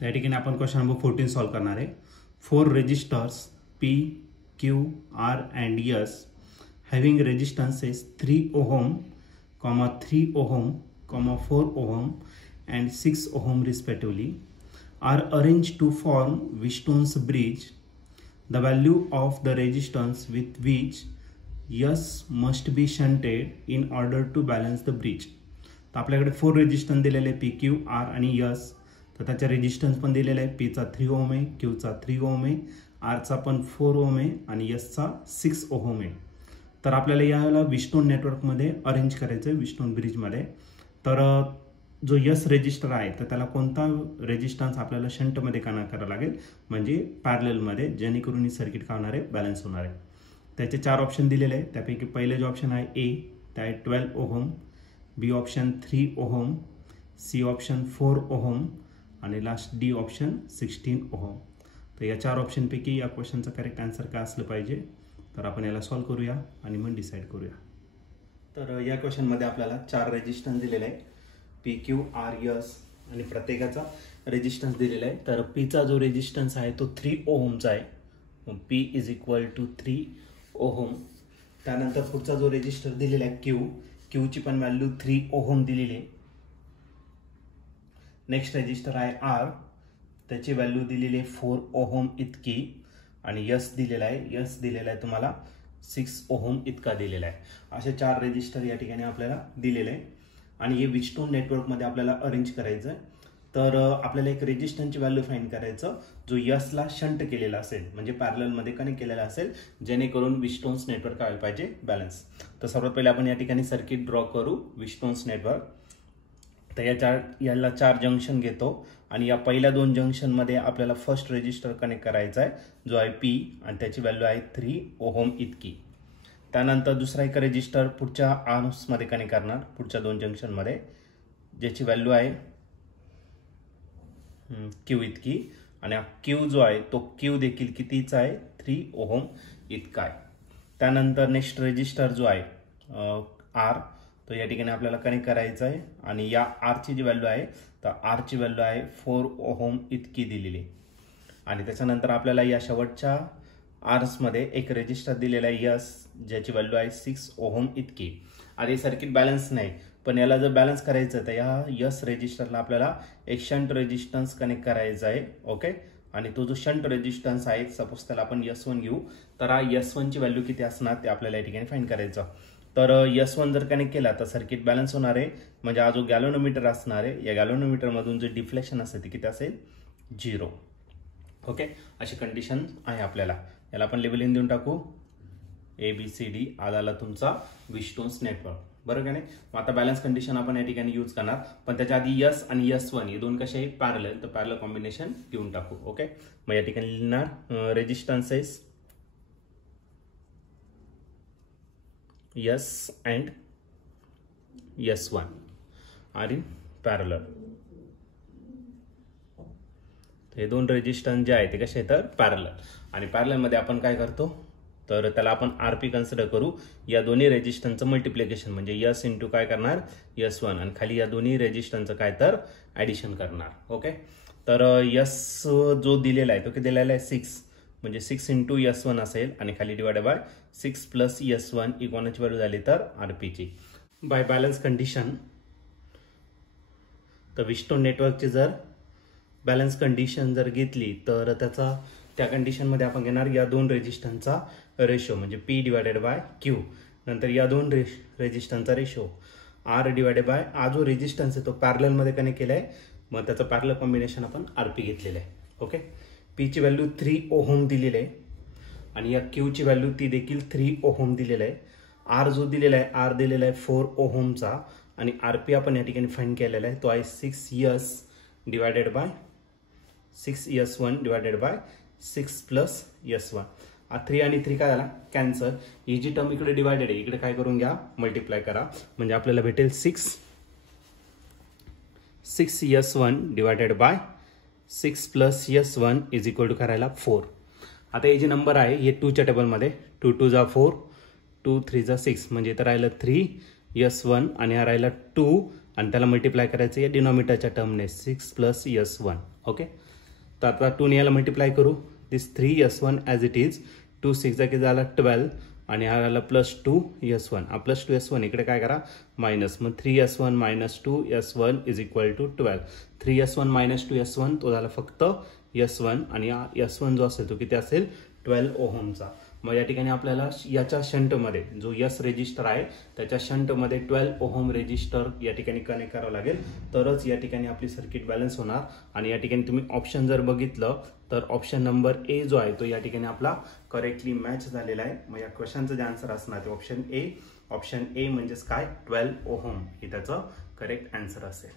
तर या ठिकाणी आपण क्वेश्चन नंबर 14 सॉल्व करणार आहे. 4 resistors P, Q, R and S having resistances 3 ohm, 3 ohm, 4 ohm and 6 ohm respectively are arranged to form Wheatstone's bridge. The value of the resistance with which S must be shunted in order to balance the bridge. तर आपल्याकडे 4 resistance दिलेले P, Q, R आणि S. तर त्याचा resistance पण दिलेला आहे. P चा 3 ओम आहे, Q चा 3 ओम आहे, R चा पण 4 ओम आहे आणि S चा 6 ओम आहे. तर आपल्याला याला व्हीटस्टोन नेटवर्कमध्ये अरेंज करायचं आहे, व्हीटस्टोन ब्रिजमध्ये. तर जो S रेजिस्टर आहे तर त्याला कोणता रेजिस्टन्स आपल्याला शंटमध्ये कनेक्ट करावा लागेल, म्हणजे पॅरललमध्ये, जेणेकरून ही सर्किट काय होणार आहे, बॅलन्स होणार आहे. त्याचे 4 ऑप्शन दिलेले आहे. त्यापैकी पहिले जो ऑप्शन आहे ए, त्या आहे 12 ohm, B option 3 ohm, C option 4 ohm आणि लास्ट डी ऑप्शन 16 ओहम. तर या 4 ऑप्शनपैकी या क्वेश्चनचा करेक्ट आन्सर काय असलं पाहिजे, तर आपण याला सॉल्व करूया आणि मग डिसाईड करूया. तर या क्वेश्चनमध्ये आपल्याला 4 रेजिस्टन्स दिलेले आहे, P, Q, R, S आणि प्रत्येकाचा रेजिस्टन्स दिलेला आहे. तर Pचा जो रेजिस्टन्स आहे तो 3 ओहमचा आहे. मग P is equal to 3 ohm. त्यानंतर पुढचा जो रेजिस्टर दिलेला आहे Q ची पण व्हॅल्यू 3 ओहम दिलेली आहे. नेक्स्ट रेजिस्टर आहे R, त्याची व्हॅल्यू दिलेली आहे 4 ओहम इतकी आणि S दिलेला आहे तुम्हाला 6 ओहम इतका दिलेला आहे. असे 4 रेजिस्टर या ठिकाणी आपल्याला दिलेले आहे आणि हे व्हीटस्टोन नेटवर्कमध्ये आपल्याला अरेंज करायचं आहे. तर आपल्याला एक रेजिस्टन्सची व्हॅल्यू फाइंड करायचं जो S ला शंट केलेला असेल, म्हणजे पॅरललमध्ये कनेक्ट केलेला असेल, जेणेकरून व्हीटस्टोन्स नेटवर्क काय पाहिजे, बॅलन्स. तर सर्वात पहिले आपण या ठिकाणी सर्किट ड्रॉ करू व्हीटस्टोन्स नेटवर्क. तर याला 4 जंक्शन घेतो आणि या पहिल्या 2 जंक्शनमध्ये आपल्याला फर्स्ट रेजिस्टर कनेक्ट करायचा आहे जो आहे P आणि त्याची व्हॅल्यू आहे 3 ओहम इतकी. त्यानंतर दुसरा एक रेजिस्टर पुढच्या आर्म्समध्ये कनेक्ट करणार, पुढच्या 2 जंक्शनमध्ये, ज्याची व्हॅल्यू आहे Q इतकी आणि Q जो आहे तो Q देखील कितीचा आहे, 3 ओहम इतका आहे. त्यानंतर नेक्स्ट रेजिस्टर जो आहे R, तो या ठिकाणी आपल्याला कनेक्ट करायचा आहे आणि या R ची जी व्हॅल्यू आहे तर R ची व्हॅल्यू आहे 4 ओहम इतकी दिलेली. आणि त्याच्यानंतर आपल्याला या शेवटच्या आर्म्समध्ये एक रेजिस्टर दिलेला आहे S, ज्याची व्हॅल्यू आहे 6 ओहम इतकी. आणि सर्किट बॅलन्स नाही, पण याला जर बॅलन्स करायचं तर या S रेजिस्टरला आपल्याला एक शंट रेजिस्टन्स कनेक्ट करायचा आहे. ओके, आणि तो जो शंट रेजिस्टन्स आहे, सपोज त्याला आपण S1 घेऊ, तर हा S1 ची व्हॅल्यू किती असणार ते आपल्याला या ठिकाणी फाइंड करायचं. तर S1 जर कनेक्ट केला तर सर्किट बॅलन्स होणार आहे, म्हणजे हा जो गॅलोनोमीटर असणार आहे, या गॅलोनोमीटरमधून जे डिफ्लेक्शन असते ते किती असेल, 0. ओके, अशी कंडिशन आहे आपल्याला. याला आपण लेबलिंग देऊन टाकू ABCD. आला तुमचा व्हीटस्टोन्स नेटवर्क, बरोबर का नाही. मग आता बॅलन्स कंडिशन आपण या ठिकाणी यूज करणार, पण त्याच्या आधी S आणि S1 हे दोन कसे आहेत, पॅरलल, तर पॅरलल कॉम्बिनेशन घेऊन टाकू. ओके, मग या ठिकाणी लिहिणार रेजिस्टन्सेस S and S1 are in parallel. हे 2 रेजिस्टन्स जे आहे ते कसे तर पॅरलल. आणि पॅरललमध्ये आपण काय करतो, तर त्याला आपण RP कन्सिडर करू. या दोन्ही रेजिस्टन्सचं मल्टिप्लिकेशन म्हणजे S इंटू काय करणार, S1, आणि खाली या दोन्ही रेजिस्टन्सचं काय तर ॲडिशन करणार. ओके, तर S जो दिलेला आहे तो किती दिलेला आहे, 6, म्हणजे 6 इंटू S1 असेल आणि खाली डिवाइडेड बाय 6 प्लस S1 ही कोणाची व्हॅल्यू झाली तर RP ची. बाय बॅलन्स कंडिशन, तर व्हीटस्टोन नेटवर्कची जर बॅलन्स कंडिशन जर घेतली तर त्या कंडिशनमध्ये आपण घेणार या 2 रेजिस्टन्सचा रेशो, म्हणजे P डिवायडेड बाय Q, नंतर या 2 रेजिस्टन्सचा रेशो R डिवायडेड बाय हा जो रेजिस्टन्स आहे तो पॅरललमध्ये कनेक्ट केला आहे, मग त्याचं पॅरलल कॉम्बिनेशन आपण RP घेतलेलं आहे. ओके, P ची व्हॅल्यू 3 ओहम दिलेली आहे आणि या Q ची व्हॅल्यू ती देखील 3 ओहम दिलेलं आहे. R जो दिलेला आहे, R दिलेला आहे 4 ओहमचा आणि RP आपण या ठिकाणी फाइंड केलेला आहे, तो आहे 6S divided by 6S1 divided by 6 plus S1. 3 आणि 3 काय झाला, कॅन्सल. ही जी टर्म इकडे डिवायडेड आहे, इकडे काय करून घ्या, मल्टिप्लाय करा, म्हणजे आपल्याला भेटेल 6S1 divided by 6 plus S1 is equal to करायला 4. आता हे जे नंबर आहे हे 2च्या टेबलमध्ये, 2 2 जा 4, 2 3 जा 6, म्हणजे इथं राहिलं 3S1 आणि हा राहिला 2 आणि त्याला मल्टिप्लाय करायचं या डिनॉमिनेटरच्या टर्मने 6 प्लस S1. ओके, तर आता 2 ने याला मल्टिप्लाय करू. दिस 3s1 ॲज इट इज. 2 6 जा किती झाला 12 आणि हा आला +2s1. हा +2s1 इकडे काय करा मायनस, मग 3s1 - 2s1 = 12. 3s1 - 2s1 तो झाला फक्त s1 आणि हा s1 जो असेल तो किती असेल 12 ओहमचा. मग या ठिकाणी आपल्याला याच्या शंटमध्ये जो यस रेजिस्टर आहे त्याच्या शंटमध्ये 12 ओहम रेजिस्टर या ठिकाणी कनेक्ट करावं लागेल, तरच या ठिकाणी आपली सर्किट बॅलन्स होणार. आणि या ठिकाणी तुम्ही ऑप्शन जर बघितलं तर ऑप्शन नंबर ए जो आहे तो या ठिकाणी आपला करेक्टली मॅच झालेला आहे. मग या क्वेश्चनचं जे आन्सर असणार ते ऑप्शन ए. ऑप्शन ए म्हणजेच काय 12 ओहम हे त्याचं करेक्ट आन्सर असेल.